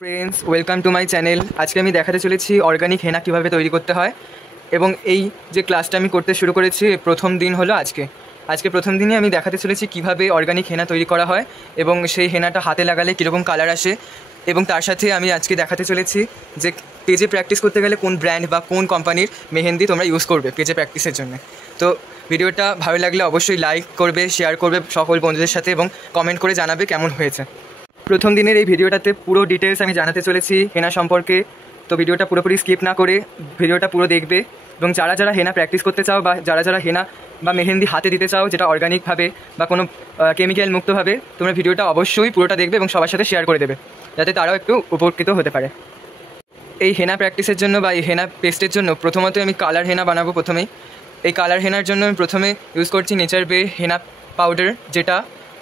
Friends, welcome to my channel. আজকে আমি দেখাতে চলেছি অর্গানিক হেনা কীভাবে তৈরি করতে হয়। এবং এই যে ক্লাসটা আমি করতে শুরু করেছি, প্রথম দিন হলো আজকে প্রথম দিনই আমি দেখাতে চলেছি কিভাবে অর্গানিক হেনা তৈরি করা হয় এবং সেই হেনাটা হাতে লাগালে কীরকম কালার আসে। এবং তার সাথে আমি আজকে দেখাতে চলেছি যে পেজে প্র্যাকটিস করতে গেলে কোন ব্র্যান্ড বা কোন কোম্পানির মেহেন্দি তোমরা ইউজ করবে পেজে প্র্যাকটিসের জন্য। তো ভিডিওটা ভালো লাগলে অবশ্যই লাইক করবে, শেয়ার করবে সকল বন্ধুদের সাথে এবং কমেন্ট করে জানাবে কেমন হয়েছে। প্রথম দিনের এই ভিডিওটাতে পুরো ডিটেলস আমি জানাতে চলেছি হেনা সম্পর্কে। তো ভিডিওটা পুরোপুরি স্কিপ না করে ভিডিওটা পুরো দেখবে। এবং যারা যারা হেনা প্র্যাকটিস করতে চাও বা যারা যারা হেনা বা মেহেন্দি হাতে দিতে চাও, যেটা অর্গানিকভাবে বা কোনো কেমিক্যাল মুক্তভাবে, তোমরা ভিডিওটা অবশ্যই পুরোটা দেখবে এবং সবার সাথে শেয়ার করে দেবে, যাতে তারাও একটু উপকৃত হতে পারে। এই হেনা প্র্যাকটিসের জন্য বা এই হেনা পেস্টের জন্য প্রথমত আমি কালার হেনা বানাবো। প্রথমেই এই কালার হেনার জন্য আমি প্রথমে ইউজ করছি নেচার বে হেনা পাউডার, যেটা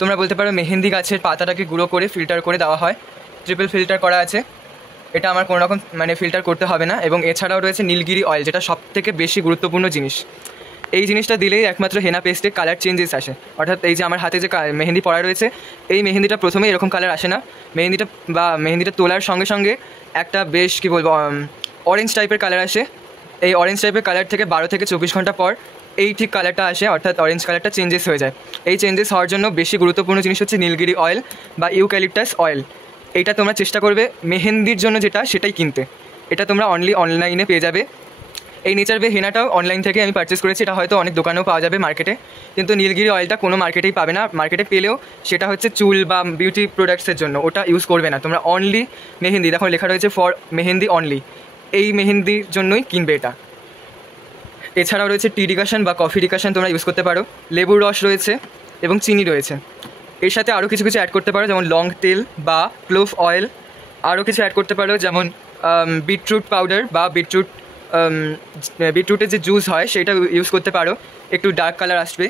তোমরা বলতে পারো মেহেন্দি গাছের পাতাটাকে গুঁড়ো করে ফিল্টার করে দেওয়া হয়। ট্রিপল ফিল্টার করা আছে, এটা আমার কোনো রকম ফিল্টার করতে হবে না। এবং এছাড়াও রয়েছে নীলগিরি অয়েল, যেটা সবথেকে বেশি গুরুত্বপূর্ণ জিনিস। এই জিনিসটা দিলেই একমাত্র হেনা পেস্টে কালার চেঞ্জেস আসে। অর্থাৎ এই যে আমার হাতে যে মেহেন্দি পড়া রয়েছে, এই মেহেন্দিটা প্রথমে এরকম কালার আসে না। মেহেন্দিটা তোলার সঙ্গে সঙ্গে একটা বেশ কী বলবো অরেঞ্জ টাইপের কালার আসে। এই অরেঞ্জ টাইপের কালার থেকে 12 থেকে 24 ঘন্টা পর এই ঠিক কালারটা আসে, অর্থাৎ অরেঞ্জ কালারটা চেঞ্জেস হয়ে যায়। এই চেঞ্জেস হওয়ার জন্য বেশি গুরুত্বপূর্ণ জিনিস হচ্ছে নীলগিরি অয়েল বা ইউক্যালিপটাস অয়েল। এইটা তোমরা চেষ্টা করবে মেহেন্দির জন্য সেটাই কিনতে। এটা তোমরা অনলাইনে পেয়ে যাবে। এই নেচার বে হেনাটাও অনলাইন থেকে আমি পারচেস করেছি, এটা হয়তো অনেক দোকানেও পাওয়া যাবে মার্কেটে, কিন্তু নীলগিরি অয়েলটা কোনো মার্কেটেই পাবে না। মার্কেটে পেলেও সেটা হচ্ছে চুল বা বিউটি প্রোডাক্টসের জন্য, ওটা ইউজ করবে না তোমরা। অনলি মেহেন্দি, দেখো লেখা রয়েছে ফর মেহেন্দি অনলি, এই মেহেন্দির জন্যই কিনবে এটা। এছাড়াও রয়েছে টি ডিকাশন বা কফি ডিকাশন, তোমরা ইউজ করতে পারো। লেবুর রস রয়েছে এবং চিনি রয়েছে। এর সাথে আরও কিছু কিছু অ্যাড করতে পারো, যেমন লং তেল বা ক্লোভ অয়েল। আরও কিছু অ্যাড করতে পারো, যেমন বিটরুট পাউডার বা বিটরুটের যে জুস হয় সেটা ইউজ করতে পারো, একটু ডার্ক কালার আসবে।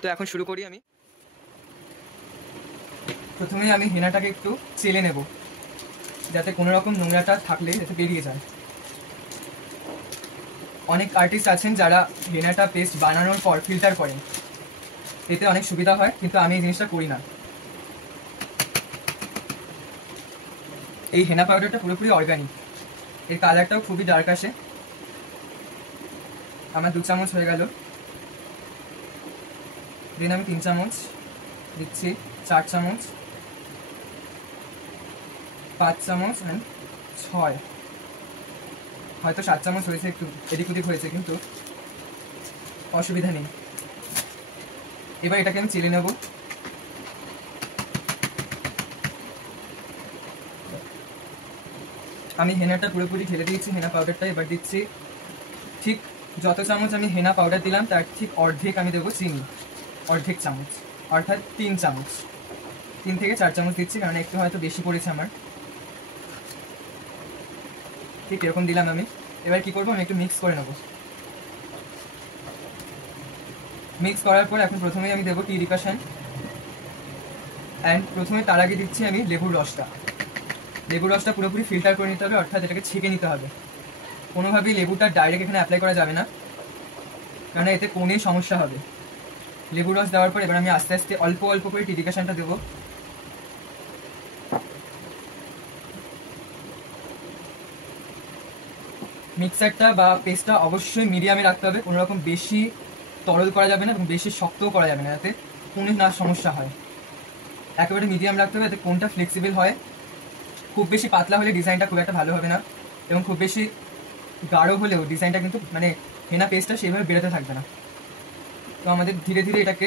তো এখন শুরু করি। প্রথমেই আমি হেনাটাকে একটু চেলে নেব, যাতে কোনো রকম নোংরাটা থাকলে যাতে বেরিয়ে যায়। অনেক আর্টিস্ট আছেন যারা হেনাটা পেস্ট বানানোর পর ফিল্টার করেন, এতে অনেক সুবিধা হয়, কিন্তু আমি এই জিনিসটা করি না। এই হেনা পাউডারটা পুরোপুরি অর্গানিক, এর কালারটাও খুবই ডার্ক আসে। আমার 2 চামচ হয়ে গেল। দেন আমি 3 চামচ দিচ্ছি, 4 চামচ, 5 চামচ অ্যান্ড 6, হয়তো 7 চামচ হয়েছে, একটু এদিক ওদিক হয়েছে, কিন্তু অসুবিধা নেই। এবার এটাকে আমি চেলে নেব। আমি হেনাটা পুরোপুরি ঢেলে দিয়েছি, হেনা পাউডারটা। এবার দিচ্ছি ঠিক যত চামচ আমি হেনা পাউডার দিলাম তার ঠিক অর্ধেক আমি দেবো চিনি, অর্ধেক চামচ, অর্থাৎ 3 চামচ। 3 থেকে 4 চামচ দিচ্ছি, কারণ একটু হয়তো বেশি পড়েছে আমার। ঠিক এরকম দিলাম আমি। এবার কি করবো, আমি একটু মিক্স করে নেবো। মিক্স করার পর এখন প্রথমেই আমি দেবো টি ডিকাশন, অ্যান্ড প্রথমে তার আগে দিচ্ছি আমি লেবুর রসটা। লেবুর রসটা পুরোপুরি ফিল্টার করে নিতে হবে, অর্থাৎ এটাকে ছেঁকে নিতে হবে। কোনোভাবেই লেবুটা ডাইরেক্ট এখানে অ্যাপ্লাই করা যাবে না, কারণ এতে কোণে সমস্যা হবে। লেবুর রস দেওয়ার পর এবার আমি আস্তে আস্তে অল্প অল্প করে টি ডিকাশনটা দেবো। মিক্সারটা বা পেস্টটা অবশ্যই মিডিয়ামে রাখতে হবে, কোনো রকম বেশি তরল করা যাবে না এবং বেশি শক্তও করা যাবে না, যাতে কোণে না সমস্যা হয়। একেবারে মিডিয়াম রাখতে হবে, যাতে কোণটা ফ্লেক্সিবল হয়। খুব বেশি পাতলা হলে ডিজাইনটা খুব একটা ভালো হবে না, এবং খুব বেশি গাঢ় হলেও ডিজাইনটা কিন্তু হেনা পেস্টটা সেইভাবে বেরোতে থাকবে না। তো আমাদের ধীরে ধীরে এটাকে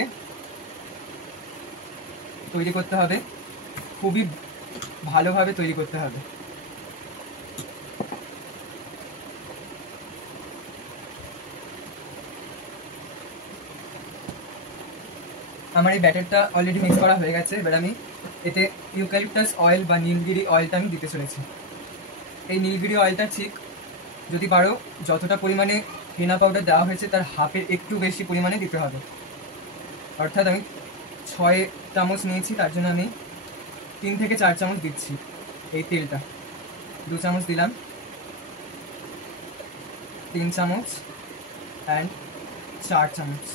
তৈরি করতে হবে, খুবই ভালোভাবে তৈরি করতে হবে। আমার এই ব্যাটারটা অলরেডি মিক্স করা হয়ে গেছে। এবার আমি এতে ইউক্যালিপটাস অয়েল বা নীলগিরি অয়েলটা আমি দিতে চলেছি। এই নীলগিরি অয়েলটা ঠিক যদি পারো যতটা পরিমাণে হেনা পাউডার দেওয়া হয়েছে তার হাফের একটু বেশি পরিমাণে দিতে হবে। অর্থাৎ আমি 6 চামচ নিয়েছি, তার জন্য আমি 3 থেকে 4 চামচ দিচ্ছি। এই তেলটা 2 চামচ দিলাম, 3 চামচ অ্যান্ড 4 চামচ।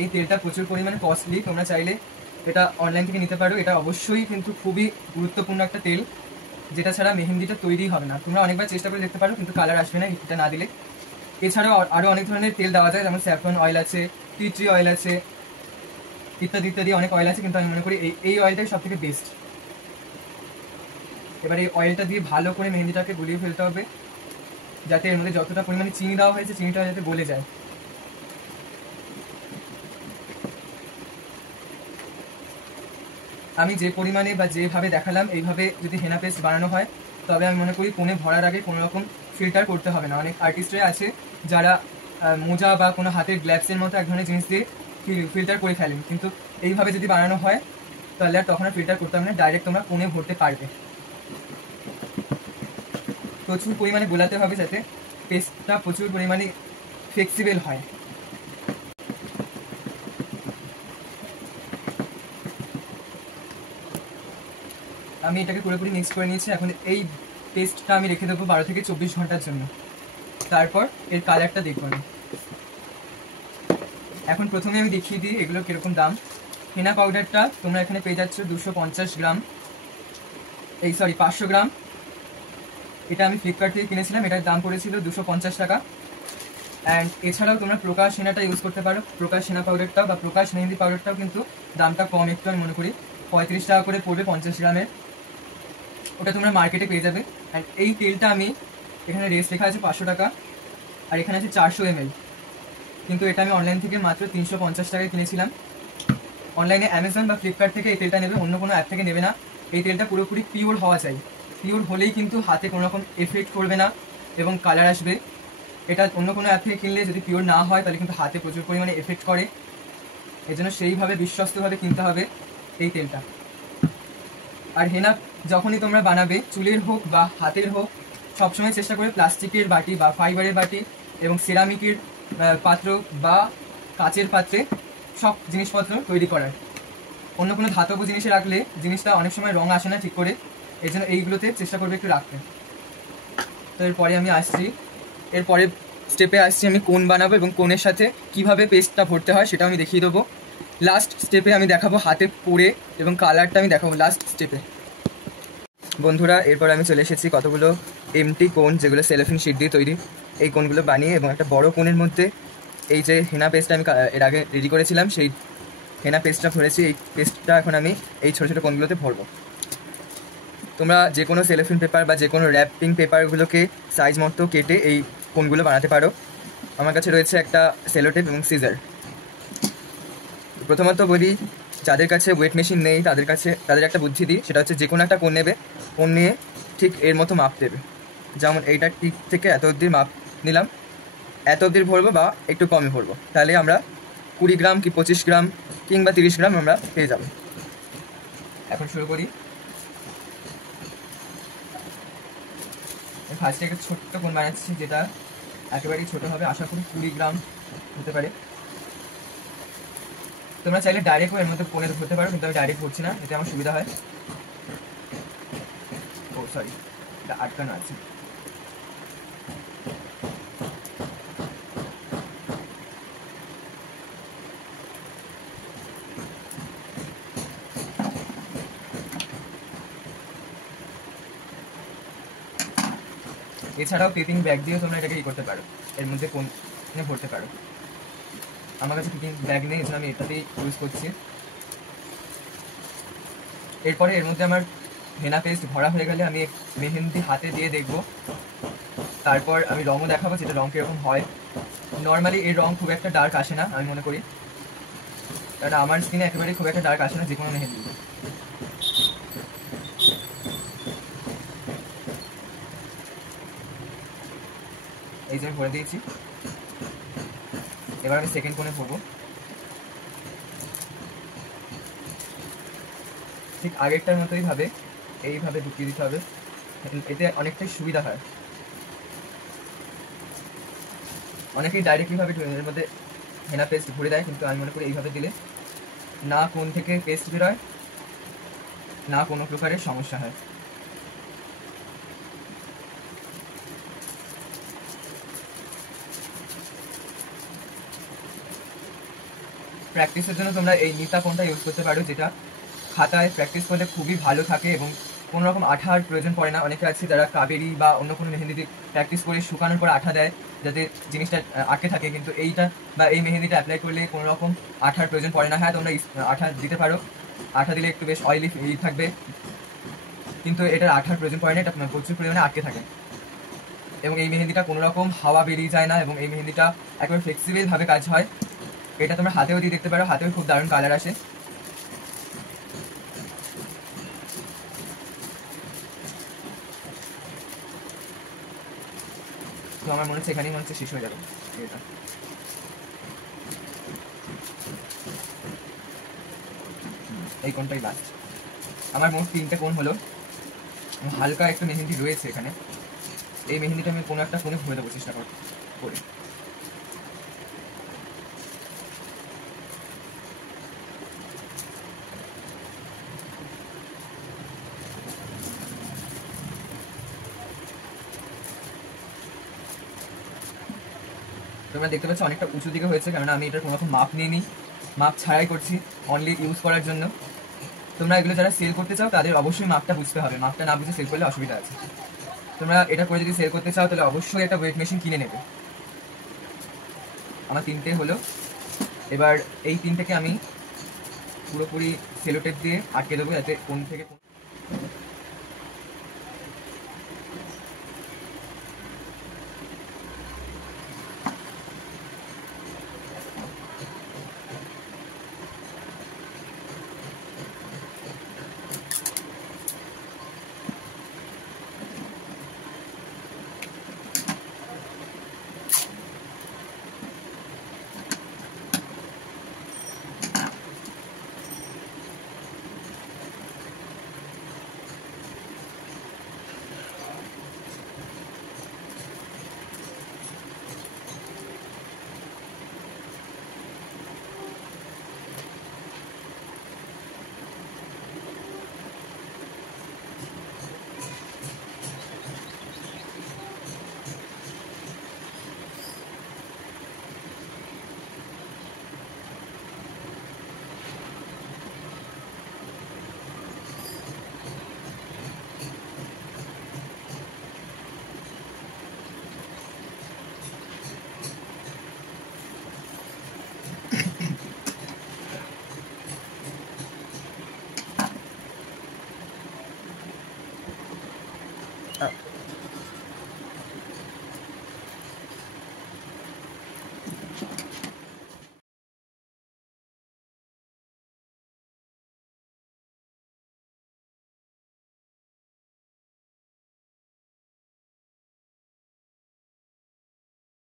এই তেলটা প্রচুর পরিমাণে কস্টলি, তোমরা চাইলে এটা অনলাইন থেকে নিতে পারো। এটা অবশ্যই কিন্তু খুবই গুরুত্বপূর্ণ একটা তেল, যেটা ছাড়া মেহেন্দিটা তৈরি হবে না। তোমরা অনেকবার চেষ্টা করে দেখতে পারো, কিন্তু কালার আসবে না এটা না দিলে। এছাড়াও আরও অনেক ধরনের তেল দেওয়া যায়, যেমন স্যাফরন অয়েল আছে, টি ট্রি অয়েল আছে, ইত্যাদি ইত্যাদি অনেক অয়েল আছে, কিন্তু আমি মনে করি এই অয়েলটাই সব থেকে বেস্ট। এবার এই অয়েলটা দিয়ে ভালো করে মেহেন্দিটাকে গলিয়ে ফেলতে হবে, যাতে এর মধ্যে যতটা পরিমাণে চিনি দেওয়া হয়েছে চিনিটা যাতে গলে যায়। আমি যে পরিমাণে বা যেভাবে দেখালাম এইভাবে যদি হেনা পেস্ট বানানো হয়, তবে আমি মনে করি কোণে ভরার আগে কোনো রকম ফিল্টার করতে হবে না। অনেক আর্টিস্টরা আছে যারা মোজা বা কোনো হাতের গ্লাভসের মতো এক ধরনের জিনিস দিয়ে ফিল্টার করে ফেলেন, কিন্তু এইভাবে যদি বানানো হয় তাহলে আর তখন আর ফিল্টার করতে হবে না, ডাইরেক্ট তোমরা কোণে ভরতে পারবে। প্রচুর পরিমাণে গোলাতে হবে যাতে পেস্টটা প্রচুর পরিমাণে ফ্লেক্সিবল হয়। আমি এটাকে পুরোপুরি মিক্স করে নিয়েছি। এখন এই পেস্টটা আমি রেখে দেবো 12 থেকে 24 ঘন্টার জন্য। তারপর এর কালারটা দেখবো আমি। এখন প্রথমে আমি দেখিয়ে দিই এগুলো কীরকম দাম। হেনা পাউডারটা তোমরা এখানে পেয়ে যাচ্ছ 250 গ্রাম, 500 গ্রাম। এটা আমি ফ্লিপকার্ট থেকে কিনেছিলাম, এটার দাম পড়েছিল 250 টাকা। অ্যান্ড এছাড়াও তোমরা প্রকাশ হেনাটা ইউজ করতে পারো। প্রকাশ হেনা পাউডারটাও বা প্রকাশ মেহেন্দি পাউডারটাও কিন্তু দামটা কম একটু, আমি মনে করি 35 টাকা করে পড়বে 50 গ্রামের। ওটা তোমরা মার্কেটে পেয়ে যাবে। অ্যান্ড এই তেলটা আমি এখানে রেস লেখা আছে 500 টাকা, আর এখানে আছে 400 ml, কিন্তু এটা আমি অনলাইন থেকে মাত্র 350 টাকায় কিনেছিলাম। অনলাইনে অ্যামাজন বা ফ্লিপকার্ট থেকে এই তেলটা নেবে, অন্য কোনো অ্যাপ থেকে নেবে না। এই তেলটা পুরোপুরি পিওর হওয়া চাই। পিওর হলেই কিন্তু হাতে কোনো রকম এফেক্ট করবে না এবং কালার আসবে। এটা অন্য কোনো অ্যাপ থেকে কিনলে যদি পিওর না হয় তাহলে কিন্তু হাতে প্রচুর পরিমাণে এফেক্ট করে। এই জন্য সেইভাবে বিশ্বস্তভাবে কিনতে হবে এই তেলটা। আর হেনা যখনই তোমরা বানাবে, চুলের হোক বা হাতের হোক, সবসময় চেষ্টা করে প্লাস্টিকের বাটি বা ফাইবারের বাটি এবং সিরামিকের পাত্র বা কাচের পাত্রে সব জিনিসপত্র তৈরি করার। অন্য কোনো ধাতব জিনিসে রাখলে জিনিসটা অনেক সময় রং আসে না ঠিক করে, এই জন্য এইগুলোতে চেষ্টা করবে একটু রাখতে। তো এরপরে আমি আসছি, এরপরে স্টেপে আসছি আমি কোন বানাবো এবং কোনের সাথে কিভাবে পেস্টটা ভরতে হয় সেটা আমি দেখিয়ে দেবো। লাস্ট স্টেপে আমি দেখাবো হাতে পরে এবং কালারটা আমি দেখাবো লাস্ট স্টেপে। বন্ধুরা, এরপর আমি চলে এসেছি কতগুলো এমটি কোন, যেগুলো সেলোফিন শিট দিয়ে তৈরি। এই কোনগুলো বানিয়ে এবং একটা বড় কোনের মধ্যে এই যে হেনা পেস্টটা আমি এর আগে রেডি করেছিলাম সেই হেনা পেস্টটা ভরেছি। এই পেস্টটা এখন আমি এই ছোটো ছোটো কোনগুলোতে ভরবো। তোমরা যে কোনো সেলোফিন পেপার বা যে কোনো র্যাপিং পেপারগুলোকে সাইজ মতো কেটে এই কোনগুলো বানাতে পারো। আমার কাছে রয়েছে একটা সেলোটেপ এবং সিজার। প্রথমত বলি, যাদের কাছে ওয়েট মেশিন নেই তাদের একটা বুদ্ধি দিই, সেটা হচ্ছে যে কোনো একটা কোন নেবে, কোন নিয়ে ঠিক এর মতো মাপ দেবে। যেমন এইটার টিপ থেকে এত অবধির মাপ নিলাম, এত অবধির ভরবো বা একটু কমে ভরবো, তাহলে আমরা 20 গ্রাম কি 25 গ্রাম কিংবা 30 গ্রাম আমরা পেয়ে যাব। এখন শুরু করি। ফার্স্টে একটা ছোট্ট কোন বানাচ্ছি, যেটা একেবারেই ছোটো হবে, আশা করি 20 গ্রাম হতে পারে। তোমরা চাইলে ডাইরেক্টও এর মধ্যে কোণে ধরতে পারো, কিন্তু আমি ডাইরেক্ট করছি না, এতে আমার সুবিধা হয়। ও সরি, এটা আটকানো আছে। এছাড়াও পেপিং ব্যাগ দিয়েও তোমরা এটাকে করতে পারো, এর মধ্যে কোণে ভরতে পারো। আমার কাছে পেপিং ব্যাগ নেই, এজন্য আমি এটাতেই ইউজ করছি। এরপরে এর মধ্যে আমার হেনা পেস্ট ভরা হয়ে গেলে আমি মেহেন্দি হাতে দিয়ে দেখব। তারপর আমি রঙও দেখাবো, যেটা রঙ কীরকম হয়। নর্মালি এর রঙ খুব একটা ডার্ক আসে না আমি মনে করি, কারণ আমার স্কিনে একেবারেই খুব একটা ডার্ক আসে না যে কোনো মেহেন্দি। এই যে আমি ভরে দিয়েছি। এবার আমি সেকেন্ড কোণে ভরবো। ঠিক আগেরটার মতোই ভাবে এইভাবে ঢুকিয়ে দিতে হবে, এতে অনেকটাই সুবিধা হয়। অনেকেই ডাইরেক্টলিভাবে এর মধ্যে হেনা পেস্ট ভরে দেয়, কিন্তু আমি মনে করি এইভাবে দিলে না কোণ থেকে পেস্ট বেরোয়, না কোনো প্রকারের সমস্যা হয়। প্র্যাকটিসের জন্য তোমরা এই নিতা কোনটা ইউজ করতে পারো, যেটা খাতায় প্র্যাকটিস করলে খুবই ভালো থাকে এবং কোনো রকম আঠার প্রয়োজন পড়ে না। অনেকে আছে যারা কাবেরি বা অন্য কোনো মেহেন্দিতে প্র্যাকটিস করে শুকানোর পর আঠা দেয় যাতে জিনিসটা আটকে থাকে, কিন্তু এইটা বা এই মেহেন্দিটা অ্যাপ্লাই করলে কোনো রকম আঠার প্রয়োজন পড়ে না। হ্যাঁ, তোমরা আঠা দিতে পারো, আঠা দিলে একটু বেশ অয়েলি থাকবে, কিন্তু এটার আঠার প্রয়োজন পড়ে না, এটা প্রচুর পরিমাণে আটকে থাকে। এবং এই মেহেন্দিটা কোনো রকম হাওয়া বেরিয়ে যায় না এবং এই মেহেন্দিটা একেবারে ফ্লেক্সিবলভাবে কাজ হয়। এটা তোমরা হাতেও দিয়ে দেখতে পারো, হাতেও খুব দারুণ কালার আসে। তো আমার মনে হচ্ছে এখানেই মনে হচ্ছে শেষ হয়ে যাবে এটা। এই কোনটাই লাস্ট। আমার মোট 3টে কোণ হলো, হালকা একটু মেহেন্দি রয়েছে এখানে। এই মেহেন্দিটা আমি কোনো একটা কোণে ভরে দেবো চেষ্টা করে। তোমরা দেখতে পাচ্ছ অনেকটা উঁচু দিকে হয়েছে, কেননা আমি এটার কোনো রকম মাপ নিয়ে নিই, মাপ ছাড়াই করছি, অনলি ইউজ করার জন্য। তোমরা এগুলো যারা সেল করতে চাও তাদের অবশ্যই মাপটা বুঝতে হবে, মাপটা না বুঝে সেল করলে অসুবিধা আছে। তোমরা এটা করে যদি সেল করতে চাও তাহলে অবশ্যই একটা ওয়েট মেশিন কিনে নেবে। আমার 3টে হলো, এবার এই 3টেকে আমি পুরোপুরি সেলো টেপ দিয়ে আটকে দেবো যাতে কোন থেকে